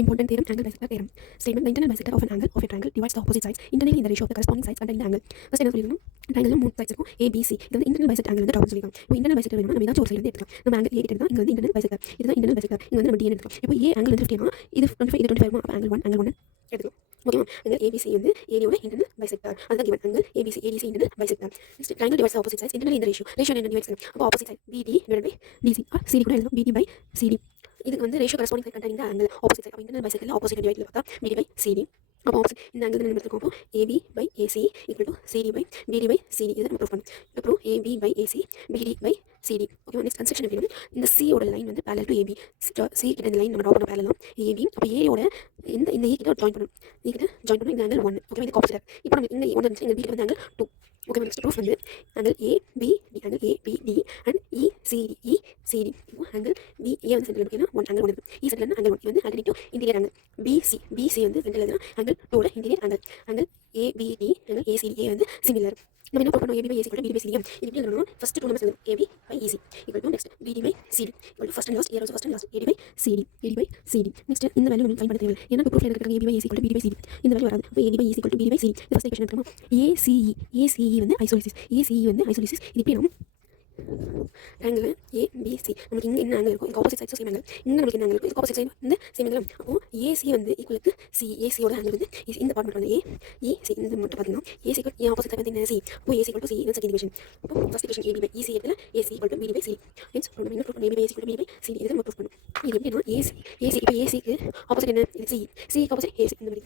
Important theorem, angle bisector theorem. Statement: the internal bisector of an angle of a triangle divides the opposite sides internally in the ratio of the corresponding sides contained in the angle. First என்ன சொல்லிருக்கோம், triangle மூணு sides இருக்கும் A B C. இது வந்து internal bisector angle வந்து topic சொல்லிருக்கோம். இப்போ internal bisector வேணும்னா நம்ம ஏதாச்சும் ஒரு சைடு வந்து எடுத்துக்கலாம். நம்ம angle A கிட்ட எடுத்தா இங்க வந்து internal bisector, இதுதான் internal bisector. இங்க வந்து நம்ம D எடுத்துக்கலாம். இப்போ A angle வந்து 50 ஆனா இது 25 இது 25 அப்ப angle 1 எடுத்துக்கலாம். ஓகேவா? angle ABC வந்து AD ஓட internal bisector. அதுதான் given. angle ABC ADC internal bisector. Next triangle divides the opposite sides internally in the ratio. Ratio என்ன divides அப்போ opposite side BD divided by DC or CD கூட எழுதலாம் BD by CD. இதுக்கு வந்து ratio corresponding side containing தான் angle opposite side. அப்போ internal பைசெக்டரில் opposite டிவைடில் பார்த்தா BD by CD. அப்போ ஆப்போசிட் இந்த ஆங்கிள் நம்ம எடுத்துக்கோம். அப்போ AB by AC equal to CD by BD by CD. இதை நம்ம ப்ரூவ் பண்ணணும். அப்புறம் AB by AC BD by CD. Okay, next construction எப்படின்னா இந்த C ஓட லைன் வந்து பேரல் டு AB. C கிட்ட இந்த லைன் நம்ம ட்ரா பண்ண பேரலாம் AB. அப்போ A ஓட இந்த A கிட்ட ஜாயின் பண்ணணும். A கிட்ட ஜாயின் பண்ணணும். இந்த ஆங்கிள் 1. ஓகே, இது ஆப்போசிட். இப்போ நம்ம இந்த 1 இருந்துச்சு, இந்த B கிட்ட வந்து ஆங்கிள் 2. ஓகே, நெக்ஸ்ட் ப்ரூஃப் வந்து angle ABD angle ABD and ECD. இப்போ ஆங்கிள் BA வந்து சென்டரில் இருக்குன்னா ஆங்கிள் 1 இருக்குது. E சென்டரில் ஆங்கிள் 1 இது வந்து ஆல்டர்னேட்டிவ் இன்டீரியர் ஆங்கிள். BC வந்து சென்டரில் இருக்குன்னா ஆங்கிள் 2 ஓட interior angle ABD angle ACD வந்து சிமிலர். நம்ம என்ன பண்ணணும், AB by AC equal BD by CD. இது எப்படி எழுதணும், ஃபர்ஸ்ட் டூ நம்பர்ஸ் எழுதணும். AB by AC equal to next BD by CD equal to first and last, year also first and last AD by CD. Next இந்த value நம்ம find பண்ண தேவையில்லை. ஏன்னா ப்ரூஃப்ல இருக்கிற AB by AC equal BD by CD இந்த value வராது. அப்போ AD by AC equal BD by CD. இது ஃபர்ஸ்ட் ஈக்குவேஷன் எடுத்துக்கணும். ACE வந்து ஐசோலிசிஸ். இது எப்படி நம்ம ஆங்கிள் ABC நமக்கு இங்கே என்ன ஆங்கிள் இருக்கும், இங்கே ஆப்போசிட் சைட்ஸும் சேம் ஆங்கிள். இங்கே நமக்கு என்ன ஆங்கிள் இருக்கும், இதுக்கு ஆப்போசிட் சைடு வந்து சேம் ஆங்கிள். அப்போ AC வந்து ஈக்குவலுக்கு ACயோட ஆங்கிள் வந்து இந்த பார்ட் மட்டும் வந்து AEC இந்த மட்டும் பார்த்தீங்கன்னா AC ஈக்குவல் ஆப்போசிட் சைடு வந்து என்ன C. அப்போ AC ஈக்குவல் டு C இது செகண்ட் ஈக்குவேஷன். அப்போ first equation AB by EC இடத்துல AC equal to BD by CD. Hence நம்ம என்ன ப்ரூஃப் பண்ணணும், AB by AC equal BD by CD. இதை நம்ம ப்ரூஃப் பண்ணணும். இது எப்படின்னா AC இப்போ ACக்கு ஆப்போசிட் என்ன, இது C க்கு ஆப்போசிட் AC இந்த மாதிரி.